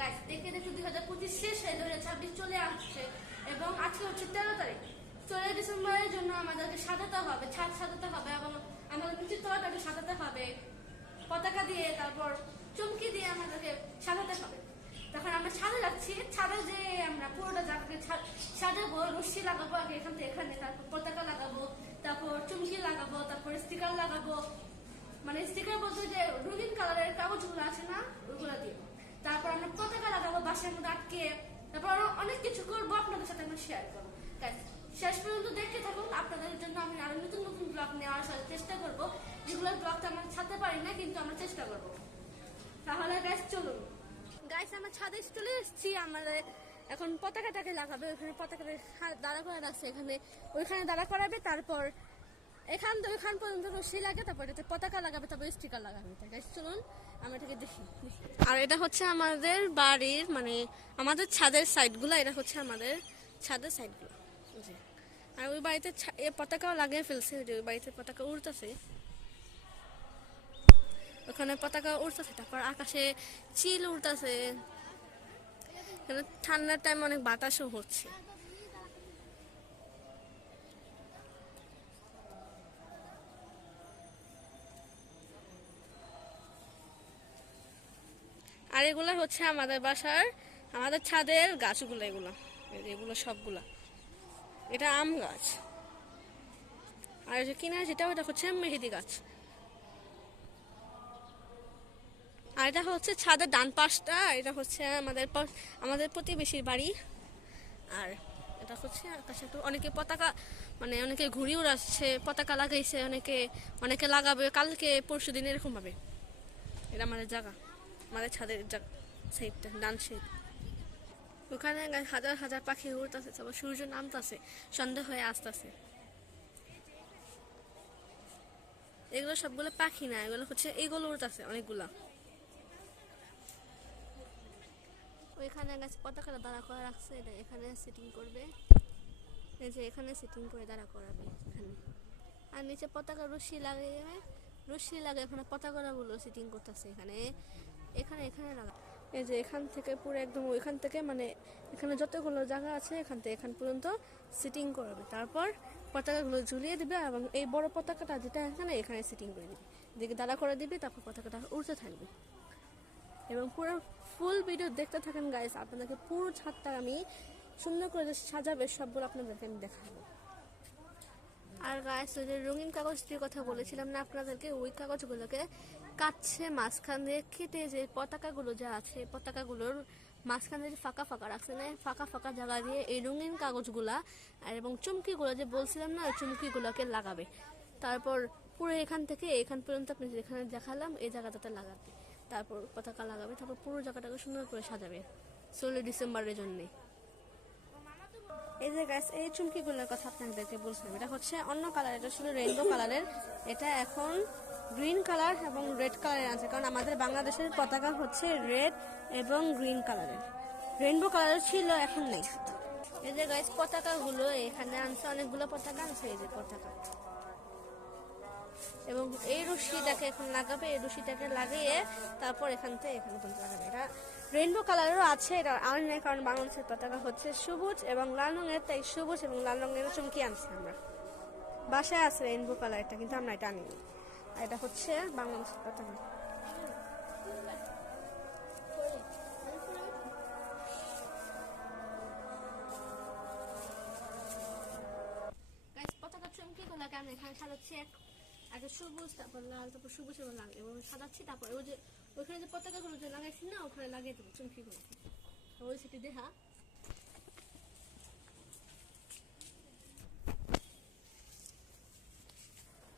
Guys দেখে দেখে 2025 শেষ হয়ে 2026 চলে আসছে এবং আজকে হচ্ছে 13 তারিখ। 16 ডিসেম্বরের জন্য আমাদেরকে সাজাতে হবে, ছাদ সাজাতে হবে এবং আমাদের নিচের তলাটাকে সাজাতে হবে পতাকা দিয়ে, তারপর চুমকি দিয়ে আমাদেরকে সাজাতে হবে। তখন আমরা ছাদে যাচ্ছি, ছাদে যে আমরা পুরোটা জায়গাকে সাজাবো, রশ্মি লাগাবো আগে এখান থেকে এখানে, তারপর পতাকা লাগাবো, তারপর চুমকি লাগাবো, তারপর স্টিকার লাগাবো, মানে স্টিকার বলতে যে রঙিন কালারের কাগজগুলো আছে না ওগুলো দিয়ে। তারপর আমরা পতাকা লাগাবো বাসার মধ্যে আটকে, তারপর আরো অনেক কিছু করবো, আপনাদের সাথে আমরা শেয়ার করবো। শেষ পর্যন্ত দেখতে থাকুন, আপনাদের জন্য আমি আরো নতুন নতুন ব্লগ নেওয়ার চেষ্টা করবো, যেগুলোর ব্লগটা আমরা ছাড়তে পারি না, কিন্তু আমরা চেষ্টা করবো। তাহলে গাইস চলুন। গাইস আমরা ছাদে চলে এসেছি, আমাদের এখন পতাকাটাকে লাগাবে, ওইখানে পতাকাটা দাঁড়া করে রাখছে, এখানে ওইখানে দাঁড়া করাবে, তারপর এখান তো ওইখান পর্যন্ত রশ্মি লাগে, তারপর এটাতে পতাকা লাগাবে, তারপর স্টিকার লাগাবে। গাইস চলুন আমরা এটাকে দেখি। আর এটা হচ্ছে আমাদের বাড়ির মানে আমাদের ছাদের সাইডগুলো, এটা হচ্ছে আমাদের ছাদের সাইডগুলো। আর ওই বাড়িতে পতাকাও লাগিয়ে ফেলছে, ওই বাড়িতে পতাকা উড়তেছে, ওখানে পতাকা উড়তেছে, তারপর আকাশে চিল উড়তেছে, ঠান্ডার টাইম অনেক বাতাসও হচ্ছে। আর এগুলা হচ্ছে আমাদের বাসার আমাদের ছাদের গাছগুলো, এগুলো এগুলো সবগুলা, এটা আম গাছ। আর যে কিনা যেটা ওটা হচ্ছে মেহেদি গাছ। আর এটা হচ্ছে ছাদের ডান পাশটা, এটা হচ্ছে আমাদের প্রতিবেশীর বাড়ি। আর এটা হচ্ছে আকাশে একটু অনেকে পতাকা মানে অনেকে ঘুড়ি উড়াচ্ছে, পতাকা লাগাইছে, অনেকে লাগাবে কালকে পরশু দিন এরকম ভাবে। এটা আমাদের জায়গা, আমাদের ছাদের জায়গা, সাইডটা ডান সাইড। ওখানে হাজার হাজার পাখি উড়তেছে, তারপর সূর্য নামতেছে, সন্ধ্যা হয়ে আসতেছে। এগুলো সবগুলো পাখি না, এগুলো হচ্ছে এইগুলো উড়তেছে অনেকগুলা। ওইখানে গাছ পতাকাটা দাঁড়া করে রাখছে, এটা এখানে সেটিং করবে, এই যে এখানে সেটিং করে দাঁড়া করাবে এখানে। আর নিচে পতাকা রশ্মি লাগিয়ে এখানে পতাকাগুলো সেটিং করতেছে এখানে এখানে এখানে লাগা। এই যে এখান থেকে পুরো একদম ওইখান থেকে মানে এখানে যতগুলো জায়গা আছে এখান থেকে এখান পর্যন্ত সেটিং করবে, তারপর পতাকাগুলো ঝুলিয়ে দিবে এবং এই বড় পতাকাটা যেটা এখানে সেটিং করে দিবে, দিকে দাঁড়া করে দিবে, তারপর পতাকাটা উড়তে থাকবে। এবং পুরো ফুল ভিডিও দেখতে থাকেন গাইস, আপনাদেরকে পুরো ছাদটা আমি সুন্দর করে সাজাবে সবগুলো আপনাদেরকে আমি দেখাবো। আর গাইস ওই যে রঙিন কাগজটির কথা বলেছিলাম না আপনাদেরকে, ওই কাগজগুলোকে কাটছে মাঝখান দিয়ে কেটে, যে পতাকাগুলো যা আছে পতাকাগুলোর মাঝখান দিয়ে ফাঁকা ফাঁকা রাখছে না, ফাঁকা ফাঁকা জায়গা দিয়ে এই রঙিন কাগজগুলা আর এবং চুমকিগুলো যে বলছিলাম না, ওই চুমকিগুলোকে লাগাবে। তারপর পুরো এখান থেকে এখান পর্যন্ত আপনি যেখানে দেখালাম এই জায়গাটাতে লাগাবে, তারপর পতাকা লাগাবে, তারপর পুরো জায়গাটাকে সুন্দর করে সাজাবে 16 ডিসেম্বরের জন্য। এই যে গাইস এই চুমকিগুলোর কথা আপনাদেরকে বলছিলাম, এটা হচ্ছে অন্য কালার, এটা ছিল রেইনবো কালারের, এটা এখন গ্রিন কালার এবং রেড কালারের আছে, কারণ আমাদের বাংলাদেশের পতাকা হচ্ছে রেড এবং গ্রিন কালারের। রেইনবো কালারের ছিল, এখন নেই। এই যে গাইস পতাকাগুলো এখানে আনছে, অনেকগুলো পতাকা আনছে, এই যে পতাকা। এবং এই রশ্মিটাকে এখন লাগাবে, এই রশ্মিটাকে লাগিয়ে তারপর এখান থেকে এখানে পর্যন্ত লাগাবে। এটা রেইনবো কালারেরও আছে, এটা আর নেই, কারণ বাংলাদেশের পতাকা হচ্ছে সবুজ এবং লাল রঙের, তাই সবুজ এবং লাল রঙের চুমকি আনছি আমরা। বাসায় আছে রেইনবো কালারটা, কিন্তু আমরা এটা আনিনি। আর এটা হচ্ছে বাংলাদেশের পতাকা। পতাকা চুমকিগুলোকে আমরা এখানে সাজাচ্ছি, আগে সবুজ, তারপর লাল, তারপর সবুজ এবং লাল এবং সাজাচ্ছি, তারপর ওই যে ওইখানে যে পতাকাগুলো যে লাগাইছি না ওখানে লাগিয়ে দেবো চুমকিগুলো, ওই সেটি দেখা।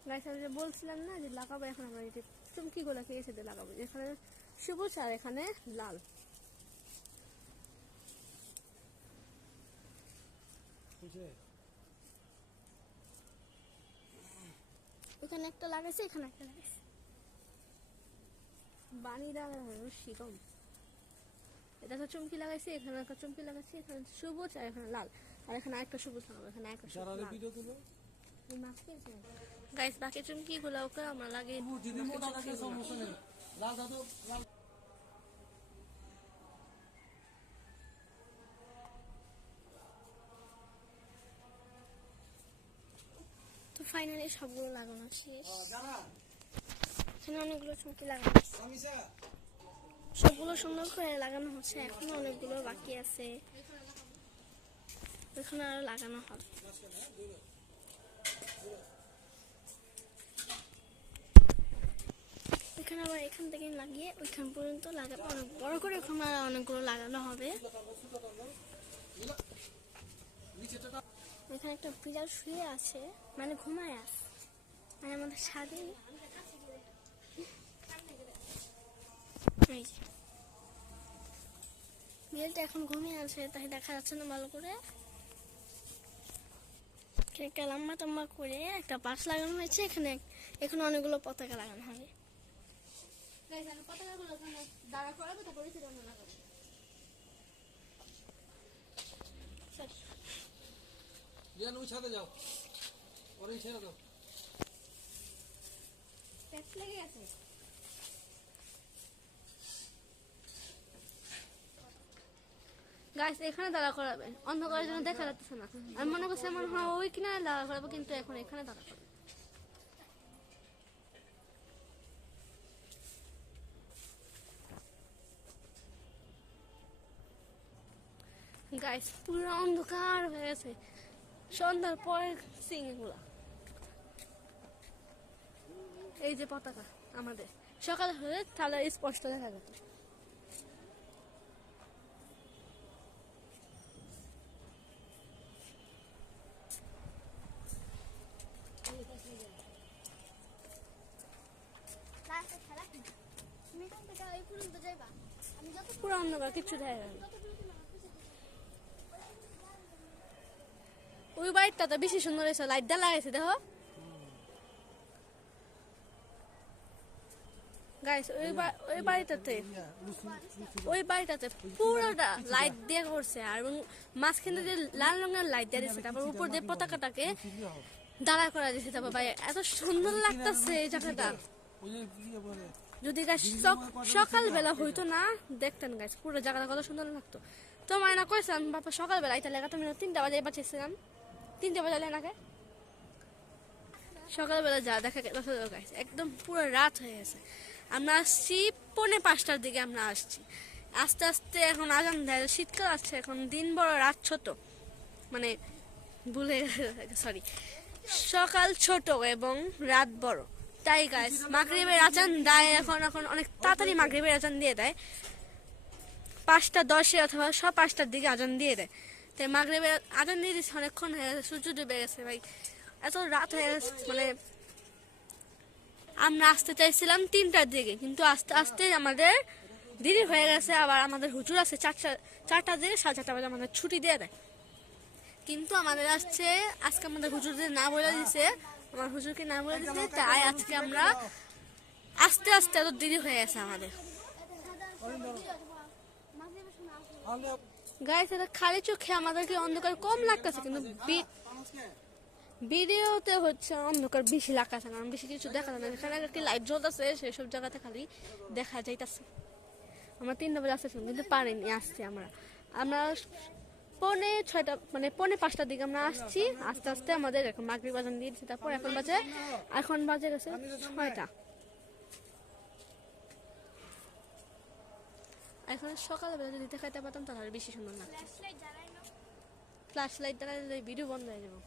গাইস আমি যে বলছিলাম না যে লাগাবো, এখন আমরা এই যে চুমকিগুলোকে এসে দিয়ে লাগাবো, এখানে সবুজ আর এখানে লাল। এখানে একটা লাগাইছে, এখানে একটা লাগাইছে, বানিরা রশ্মি কম। এটা তো চুমকি লাগাইছে, এখানে একটা চুমকি লাগাইছে, এখানে সবুজ আর এখানে লাল, আর এখানে আরেকটা সবুজ লাগাবো, এখানে একটা সবুজ। গাইস বাকি চুমকিগুলো ওকে আমরা লাগিয়ে ফাইনালি সবগুলো লাগানো শেষ। এখানে অনেকগুলো চুমকি লাগানো হচ্ছে, সবগুলো সুন্দর করে লাগানো হচ্ছে। এখনো অনেকগুলো বাকি আছে, এখানে আরো লাগানো হবে। এখানে আবার এখান থেকে লাগিয়ে ওইখান পর্যন্ত লাগাবো, অনেক বড় করে ওখানে অনেকগুলো লাগানো হবে। এখানে একটা বিড়াল শুয়ে আছে, মানে ঘুমায় আছে, মানে আমাদের ছাদে। বিড়ালটা এখন ঘুমিয়ে আছে, তাই দেখা যাচ্ছে না ভালো করে। একটা লম্বা টম্বা করে একটা বাঁশ লাগানো হয়েছে, এখানে এখানে অনেকগুলো পতাকা লাগানো হবে। পতাকাগুলো দাঁড়া করাবো, তারপরে সেটা লাগাবো। ছাদে যাও, অরেঞ্জ ছেড়ে দাও। লেগে গেছে। গাইস এখানে দাঁড়া করাবে, অন্ধকারের জন্য দেখা যাচ্ছে না। আমি মনে করছি মনে হয় ওই কিনারে দাঁড়া করাবো, কিন্তু এখন এখানে দাঁড়া করাবো। গাইস পুরো অন্ধকার হয়ে গেছে, সন্ধ্যার পরের সিন এগুলা। এই যে পতাকা আমাদের, সকাল হলে তাহলে স্পষ্ট দেখা যেত। পুরো অন্ধকার, কিচ্ছু দেখা যায় না। ওই বাড়িটা তো বেশি সুন্দর হয়েছে, লাইট দা লাগাইছে দেখো গাইস। ওই বাড়িটাতে পুরোটা লাইট দিয়ে করছে, আর মাঝখানে যে লাল রঙের লাইট দিয়ে দিচ্ছে, তারপর উপর দিয়ে পতাকাটাকে দাঁড়া করা দিয়েছে। তারপর ভাই এত সুন্দর লাগতেছে এই জায়গাটা। যদি সকালবেলা হইতো না, দেখতেন গাইস পুরো জায়গাটা কত সুন্দর লাগতো। তো মায়না কইছিলাম বাপা সকালবেলা এটা লেখা, তুমি 3টা বাজে এবার চেয়েছিলাম, 3টে বাজালে নাকি সকালবেলা যা দেখা গেছে গাইস, একদম পুরো রাত হয়ে গেছে। আমরা আসছি 4:45টার দিকে আমরা আসছি। আস্তে আস্তে এখন আজান দেয়, শীতকাল আসছে, এখন দিন বড় রাত ছোট, মানে ভুলে সরি, সকাল ছোট এবং রাত বড়। তাই গাইস মাগরিবের আজান দেয় এখন অনেক তাড়াতাড়ি মাগরিবের আজান দিয়ে দেয়, 5:10 অথবা 5:টার দিকে আজান দিয়ে দেয়। তাই মাগরিবের আজান দিয়ে দিচ্ছে, অনেকক্ষণ হয়ে গেছে, সূর্য ডুবে গেছে ভাই, এত রাত হয়ে গেছে। মানে আমরা আসতে চাইছিলাম 3টার দিকে, কিন্তু আস্তে আস্তে আমাদের দেরি হয়ে গেছে। আবার আমাদের হুজুর আছে 4টার দিকে, 4:30 বাজে আমাদের ছুটি দিয়ে দেয়। কিন্তু আমাদের আসছে আজকে, আমাদের হুজুরদের না বলে দিছে, আমার হুজুরকে না বলে দিছে, তাই আজকে আমরা আস্তে আস্তে এত দেরি হয়ে গেছে আমাদের। গাইস এটা খালি চোখে আমাদেরকে অন্ধকার কম লাগতেছে, কিন্তু ভিডিওতে হচ্ছে অন্ধকার বেশি লাগতেছে, কারণ বেশি কিছু দেখা যায় না। এখানে কি লাইট জ্বলতেছে, সেসব জায়গাতে খালি দেখা যাইতেছে। আমরা 3টা বাজে আসতেছিলাম, কিন্তু পারিনি আসছি। আমরা 4:45 মানে 4:45টার দিকে আমরা আসছি। আস্তে আস্তে আমাদের এখন মাগরিব আজান দিয়ে দিচ্ছে, তারপর এখন বাজে গেছে 6টা। এখন সকালবেলা যদি দেখাইতে পারতাম তাহলে বেশি সুন্দর লাগতো। ফ্ল্যাশ লাইট জ্বালাইলে ভিডিও বন্ধ হয়ে যাবো।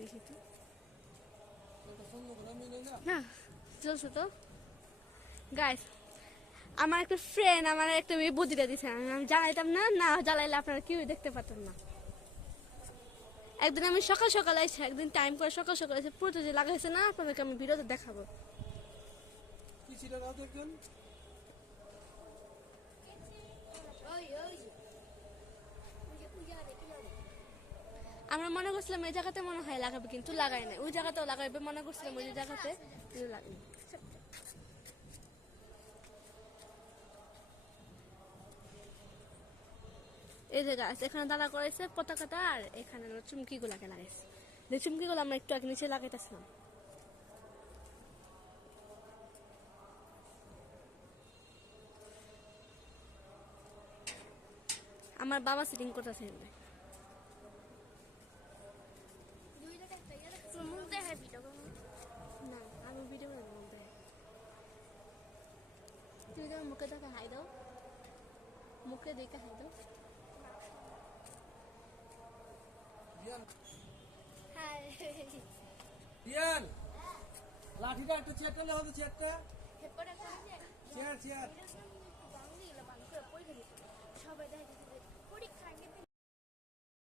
দেখি তো না চলছে তো গাইস। আমার একটা ফ্রেন্ড আমার একটা বুদ্ধিটা দিচ্ছে, আমি জ্বালাইতাম না, না জ্বালাইলে আপনারা কেউ দেখতে পারতেন না। একদিন আমি সকাল সকাল আইসি, একদিন টাইম করে সকাল সকাল এসে পুরো যে লাগাইছে না, আপনাদেরকে আমি ভিডিওতে দেখাবো। আমরা মনে করছিলাম এই জায়গাতে মনে হয় লাগাবে, কিন্তু লাগাই নাই। ওই জায়গাতেও লাগাইবে মনে করছিলাম, ওই জায়গাতে লাগাই। এই যে গাছ এখানে দাঁড়া করাইছে পতাকাটা, আর এখানে চুমকি গুলাকে লাগাইছে। যে চুমকি গুলো আমরা একটু আগে নিচে লাগাইতেছিলাম। আমার বাবা সিটিং করতেছে মুখ দেখায় ভিডিও না আমি ভিডিও করে বলতে তুমি তোমার মুখে দেখে হাই দাও মুখে দেখে হাই দাও রিয়ান হ্যাঁ রিয়ান লাঠিটা একটা চেয়ারটা না হতো চেয়ারটা এরপরে চেয়ার ভালো করে পরীক্ষা দিত সবাই দেখে